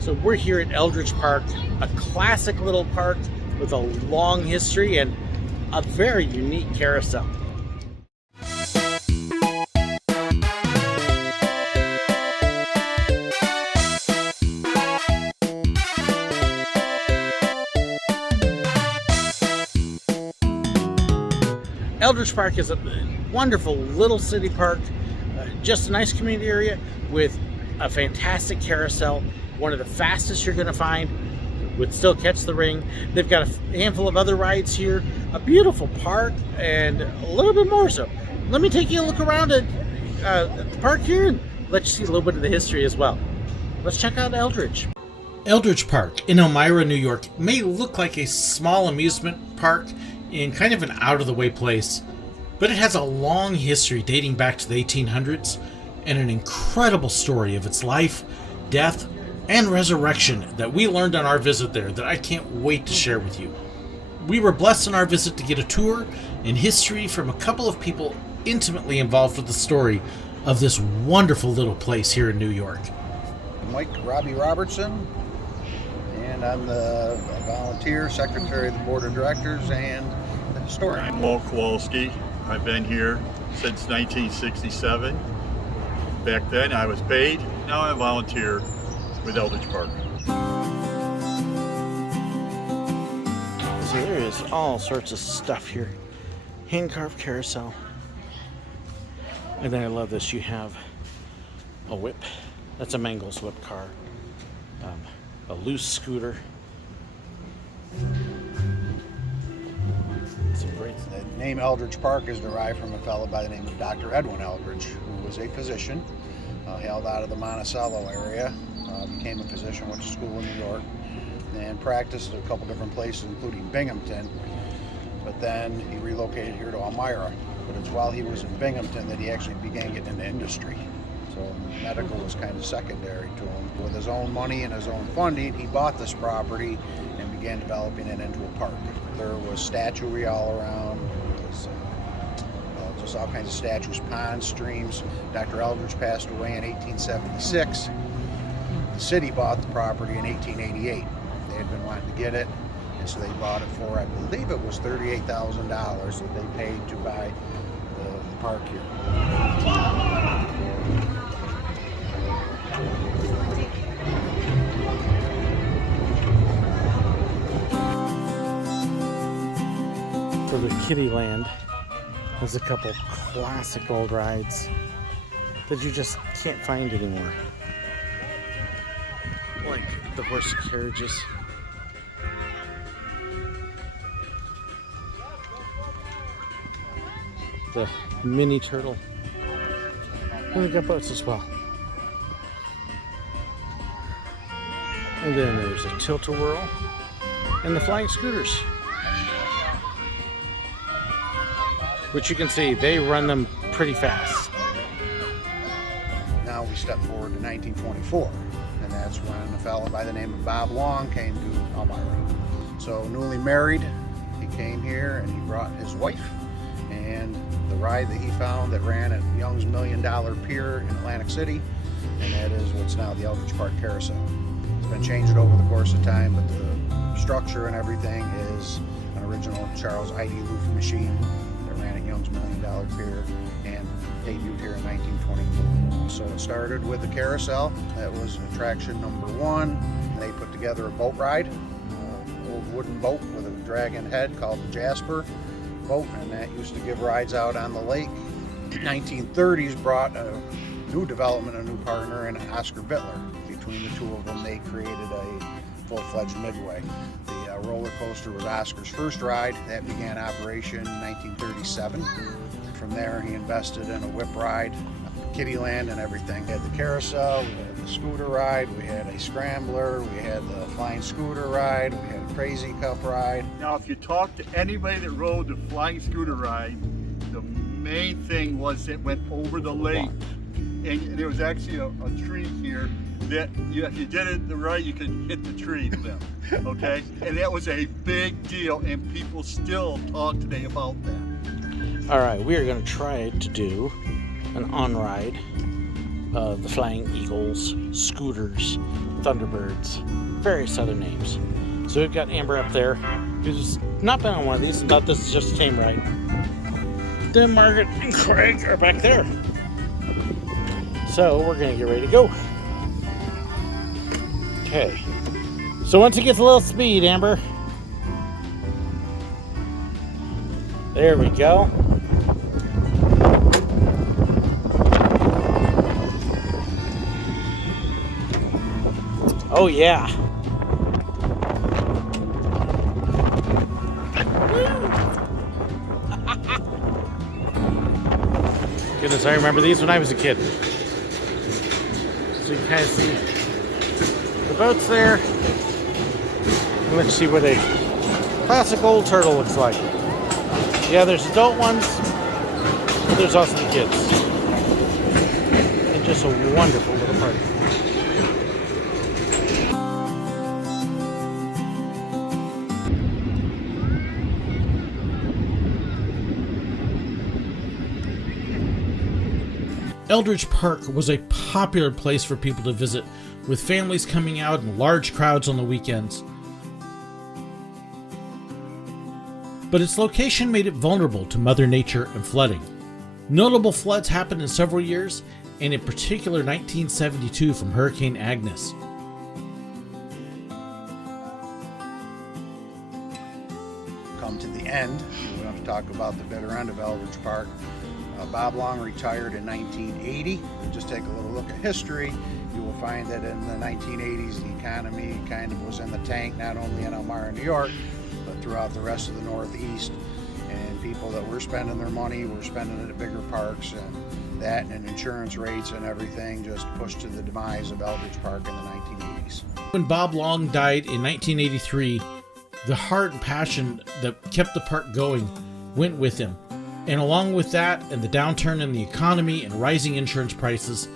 So we're here at Eldridge Park, a classic little park with a long history and a very unique carousel. Eldridge Park is a wonderful little city park, just a nice community area with a fantastic carousel, one of the fastest you're going to find, would still catch the ring. They've got a handful of other rides here, a beautiful park, and a little bit more so. Let me take you a look around at the park here and let you see a little bit of the history as well. Let's check out Eldridge. Eldridge Park in Elmira, New York may look like a small amusement park in kind of an out-of-the-way place, but it has a long history dating back to the 1800s and an incredible story of its life, death, and resurrection that we learned on our visit there that I can't wait to share with you. We were blessed on our visit to get a tour and history from a couple of people intimately involved with the story of this wonderful little place here in New York. Robbie Robertson, and I'm the volunteer secretary of the board of directors and the historian. I'm Walt Kowalski. I've been here since 1967. Back then I was paid, now I volunteer with Eldridge Park. So there is all sorts of stuff here. Hand-carved carousel. And then I love this, you have a whip. That's a Mangles whip car. A loose scooter. The name Eldridge Park is derived from a fellow by the name of Dr. Edwin Eldridge, who was a physician, hailed out of the Monticello area, became a physician, went to school in New York, and practiced at a couple different places, including Binghamton, but then he relocated here to Elmira. But it's while he was in Binghamton that he actually began getting into industry. So medical was kind of secondary to him. With his own money and his own funding, he bought this property and began developing it into a park. There was statuary all around. There was just all kinds of statues, ponds, streams. Dr. Eldridge passed away in 1876. The city bought the property in 1888. They had been wanting to get it, and so they bought it for, I believe it was $38,000 that they paid to buy the park here. For the kiddie land, there's a couple classic old rides that you just can't find anymore. Like the horse carriages. The mini turtle. And we got boats as well. And then there's a tilt-a-whirl and the flying scooters. Which you can see, they run them pretty fast. Now we step forward to 1924, and that's when a fellow by the name of Bob Long came to Elmira. So newly married, he came here and he brought his wife, and the ride that he found that ran at Young's $1 Million Pier in Atlantic City, and that is what's now the Eldridge Park Carousel. It's been changed over the course of time, but the structure and everything is an original Charles I.D. Loof machine that ran at Young's $1 Million Pier and debuted here in 1924. So it started with the carousel. That was attraction number one. They put together a boat ride, an old wooden boat with a dragon head called the Jasper boat, and that used to give rides out on the lake. 1930s brought a new development, a new partner, and Oscar Bittler. Between the two of them, they created a full-fledged midway. The roller coaster was Oscar's first ride. That began operation in 1937. From there, he invested in a whip ride, kiddie land, and everything. We had the carousel, we had the scooter ride, we had a scrambler, we had the flying scooter ride, we had a crazy cup ride. Now if you talk to anybody that rode the flying scooter ride, the main thing was it went over the lake. And there was actually a tree here that if you did it the right, you could hit the tree limb, okay? And that was a big deal, and people still talk today about that. All right, we are going to try to do an on-ride the Flying Eagles, Scooters, Thunderbirds, various other names. So we've got Amber up there, who's not been on one of these and thought this is just a tame ride. Then Margaret and Craig are back there. So we're gonna get ready to go. Okay. So once it gets a little speed, Amber. There we go. Oh yeah. Goodness, I remember these when I was a kid. So you can kind of see the boats there. And let's see what a classic old turtle looks like. Yeah, there's adult ones, but there's also the kids. And just a wonderful little party. Eldridge Park was a popular place for people to visit, with families coming out in large crowds on the weekends. But its location made it vulnerable to Mother Nature and flooding. Notable floods happened in several years, and in particular 1972 from Hurricane Agnes. Come to the end, we have to talk about the bitter end of Eldridge Park. Bob Long retired in 1980. Just take a little look at history. You will find that in the 1980s, the economy kind of was in the tank, not only in Elmira, New York, but throughout the rest of the Northeast. And people that were spending their money were spending it at bigger parks, and that and insurance rates and everything just pushed to the demise of Eldridge Park in the 1980s. When Bob Long died in 1983, the heart and passion that kept the park going went with him. And along with that and the downturn in the economy and rising insurance prices,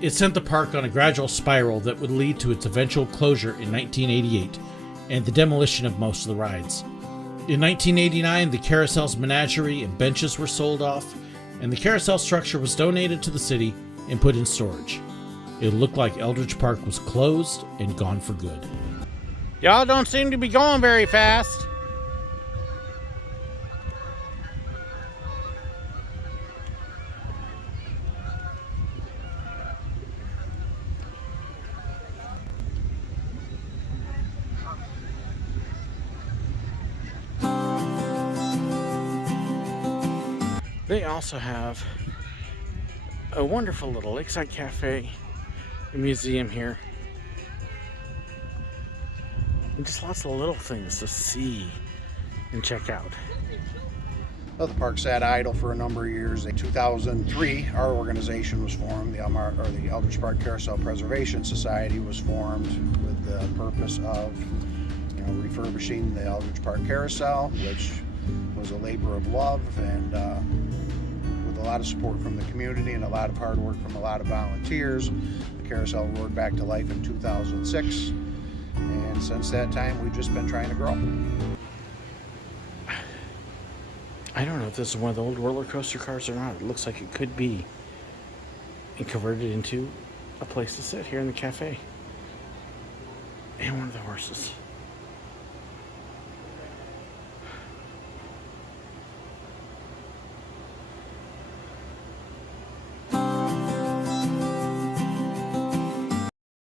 it sent the park on a gradual spiral that would lead to its eventual closure in 1988 and the demolition of most of the rides. In 1989, the carousel's menagerie and benches were sold off, and the carousel structure was donated to the city and put in storage. It looked like Eldridge Park was closed and gone for good. Y'all don't seem to be going very fast. They also have a wonderful little lakeside cafe, a museum here, and just lots of little things to see and check out. Well, the park sat idle for a number of years. In 2003, our organization was formed. The Eldridge Park Carousel Preservation Society was formed with the purpose of, refurbishing the Eldridge Park Carousel, which was a labor of love, and with a lot of support from the community and a lot of hard work from a lot of volunteers, the carousel roared back to life in 2006, and since that time we've just been trying to grow. I don't know if this is one of the old roller coaster cars or not. It looks like it could be, and converted into a place to sit here in the cafe. And one of the horses.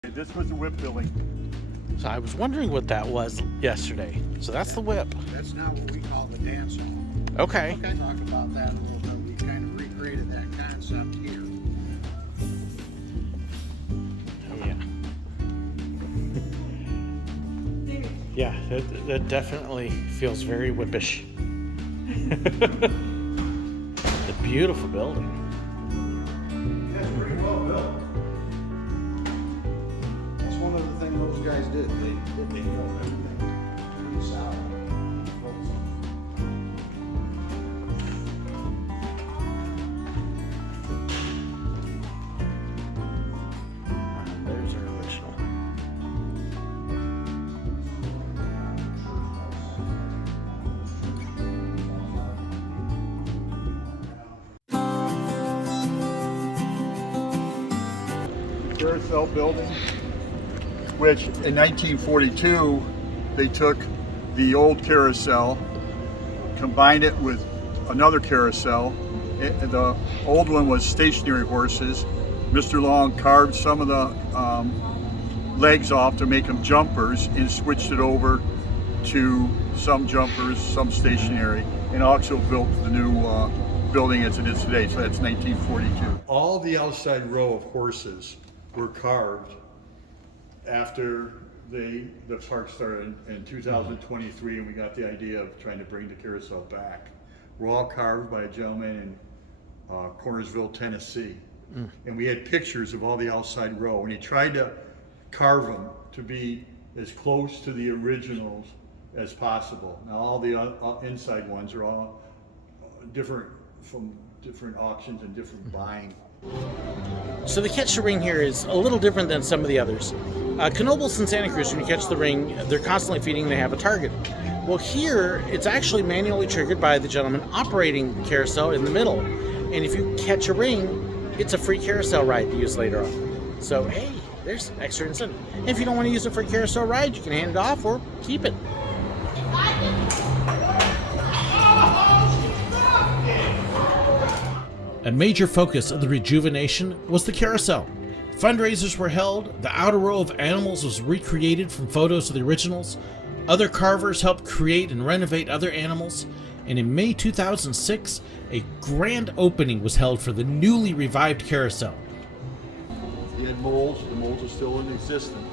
This was the whip building. So I was wondering what that was yesterday. So that's the whip. That's not what we call the dance hall. Okay. Talk about that a little bit. We kind of recreated that concept here. Oh yeah. Yeah, that definitely feels very whippish. A beautiful building. Yeah, it's pretty well built. That's one of the things those guys did. They built everything pretty solid. There's our original. carousel building, which in 1942, they took the old carousel, combined it with another carousel. The old one was stationary horses. Mr. Long carved some of the legs off to make them jumpers and switched it over to some jumpers, some stationary, and also built the new building as it is today. So that's 1942. All the outside row of horses were carved after the park started in 2023, and we got the idea of trying to bring the carousel back. We're all carved by a gentleman in Cornersville, Tennessee. And we had pictures of all the outside row, and he tried to carve them to be as close to the originals as possible. Now all the inside ones are all different from different auctions and different buying. So the catch the ring here is a little different than some of the others. Knoebels and Santa Cruz, when you catch the ring, they're constantly feeding, they have a target. Well, here it's actually manually triggered by the gentleman operating the carousel in the middle. And if you catch a ring, it's a free carousel ride to use later on. So hey, there's extra incentive. And if you don't want to use it for a carousel ride, you can hand it off or keep it. A major focus of the rejuvenation was the carousel. Fundraisers were held, the outer row of animals was recreated from photos of the originals, other carvers helped create and renovate other animals, and in May 2006, a grand opening was held for the newly revived carousel. He had molds, the molds are still in existence,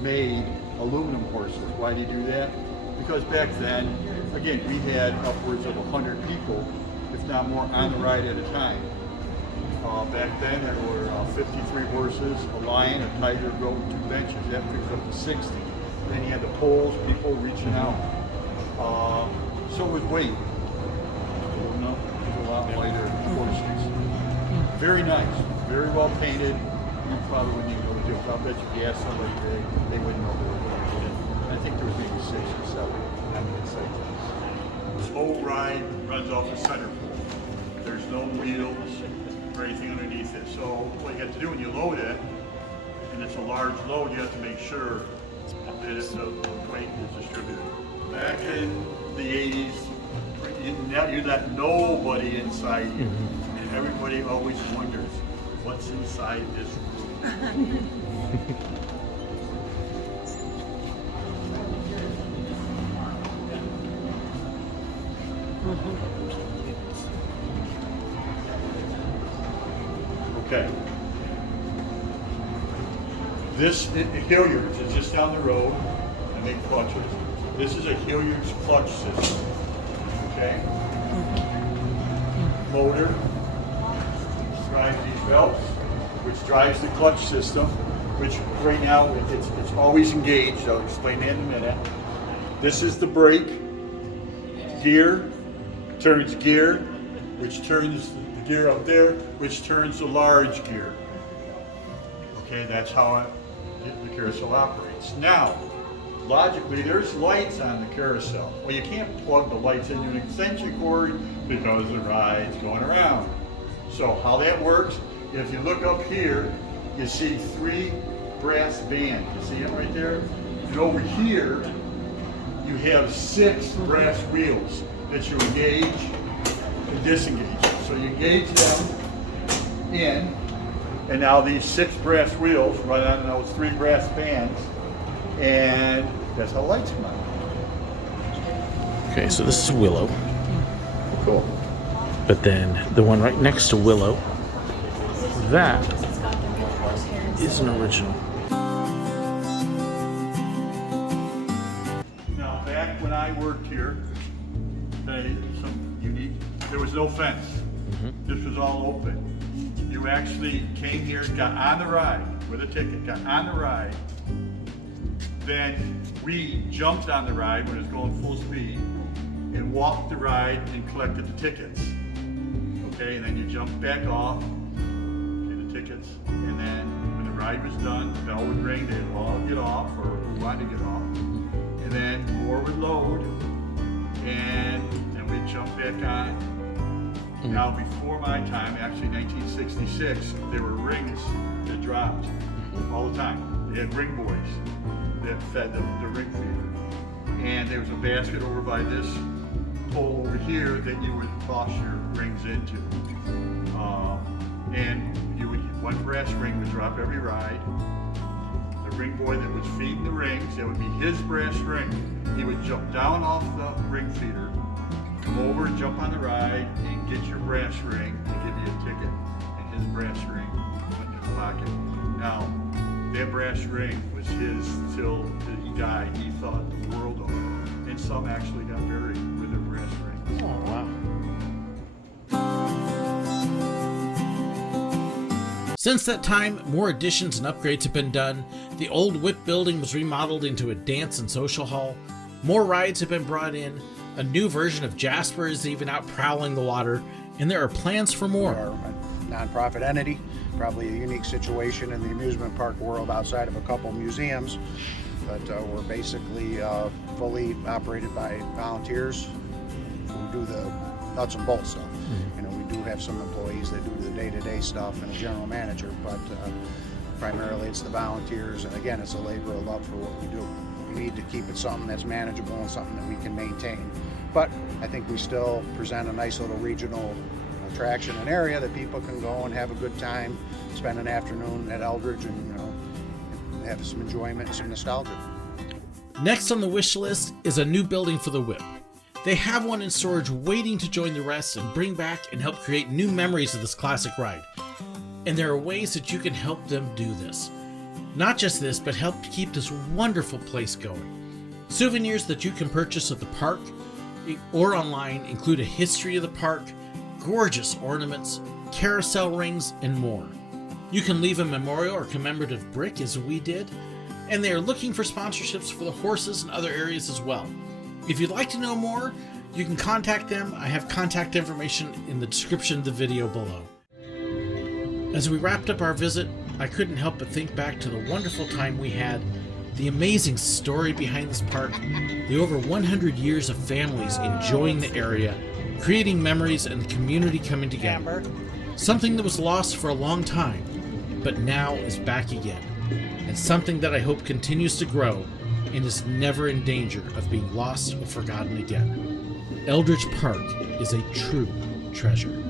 made aluminum horses. Why did he do that? Because back then, again, we had upwards of 100 people, if not more, on the ride at a time. Back then there were 53 horses, a lion, a tiger, a goat, and 2 benches. That brings up to 60. Then you had the poles, people reaching out. So it was weight. It was a lot lighter horses. Very nice, very well painted. You probably wouldn't even know what to do. I bet if you asked somebody, they wouldn't know what they did. I think there was maybe 6 or 7 on the inside. This whole ride runs off the center pole. There's no wheels or anything underneath it. So what you have to do when you load it, and it's a large load, you have to make sure that the weight is distributed. Back in the 80s, you let nobody inside you, and everybody always wonders, what's inside this room? Okay. This Hilliard's is just down the road. I make clutches. This is a Hilliard's clutch system. Okay. Motor drives these belts, which drives the clutch system, which right now it's always engaged. I'll explain that in a minute. This is the brake. Gear turns gear, which turns the gear up there, which turns the large gear. Okay, that's how the carousel operates. Now, logically, there's lights on the carousel. Well, you can't plug the lights into an extension cord because the ride's going around. So how that works, if you look up here, you see 3 brass bands. You see it right there? And over here, you have 6 brass wheels that you engage and disengage. So you engage them in, and now these 6 brass wheels run on those 3 brass bands, and that's how lights come on. Okay, so this is Willow. Cool. But then the one right next to Willow, that is an original. Now, back when I worked here, there was no fence. This was all open. You actually came here, got on the ride with a ticket, got on the ride. Then we jumped on the ride when it was going full speed and walked the ride and collected the tickets. Okay, and then you jumped back off, get the tickets, and then when the ride was done, the bell would ring, they'd all get off, or who wanted to get off, and then more would load, and then we'd jump back on. Now, before my time, actually 1966, there were rings that dropped. all the time. They had ring boys that fed the ring feeder. And there was a basket over by this hole over here that you would toss your rings into. And you would, one brass ring would drop every ride. The ring boy that was feeding the rings, that would be his brass ring. He would jump down off the ring feeder, come over and jump on the ride and get your brass ring and give you a ticket. And his brass ring went in his pocket. Now, that brass ring was his till he died. He thought the world of it. And some actually got buried with their brass rings. Oh, wow. Since that time, more additions and upgrades have been done. The old whip building was remodeled into a dance and social hall. More rides have been brought in. A new version of Jasper is even out prowling the water, and there are plans for more. We are a nonprofit entity, probably a unique situation in the amusement park world outside of a couple museums, but we're basically fully operated by volunteers who do the nuts and bolts stuff. You know, we do have some employees that do the day-to-day stuff and a general manager, but primarily it's the volunteers, and again, it's a labor of love for what we do. We need to keep it something that's manageable and something that we can maintain. But I think we still present a nice little regional attraction and area that people can go and have a good time, spend an afternoon at Eldridge, and you know, have some enjoyment and some nostalgia. Next on the wish list is a new building for the whip. They have one in storage waiting to join the rest and bring back and help create new memories of this classic ride. And there are ways that you can help them do this. Not just this, but help keep this wonderful place going. Souvenirs that you can purchase at the park or online include a history of the park, gorgeous ornaments, carousel rings, and more. You can leave a memorial or commemorative brick as we did, and they are looking for sponsorships for the horses and other areas as well. If you'd like to know more, you can contact them. I have contact information in the description of the video below. As we wrapped up our visit, I couldn't help but think back to the wonderful time we had, the amazing story behind this park, the over 100 years of families enjoying the area, creating memories, and the community coming together. Something that was lost for a long time, but now is back again, and something that I hope continues to grow and is never in danger of being lost or forgotten again. Eldridge Park is a true treasure.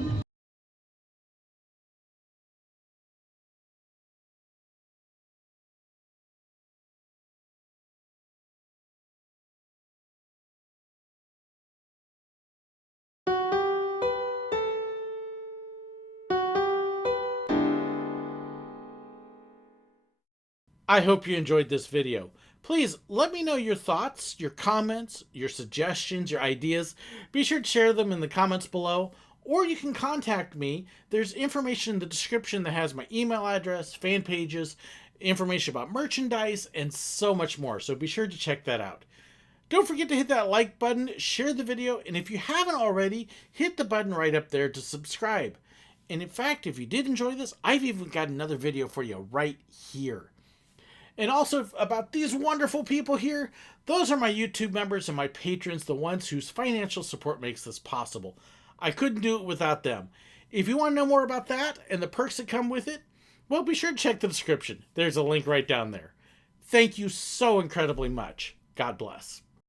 I hope you enjoyed this video. Please let me know your thoughts, your comments, your suggestions, your ideas. Be sure to share them in the comments below, or you can contact me. There's information in the description that has my email address, fan pages, information about merchandise, and so much more. So be sure to check that out. Don't forget to hit that like button, share the video, and if you haven't already, hit the button right up there to subscribe. And in fact, if you did enjoy this, I've even got another video for you right here. And also about these wonderful people here, those are my YouTube members and my patrons, the ones whose financial support makes this possible. I couldn't do it without them. If you want to know more about that and the perks that come with it, well, be sure to check the description. There's a link right down there. Thank you so incredibly much. God bless.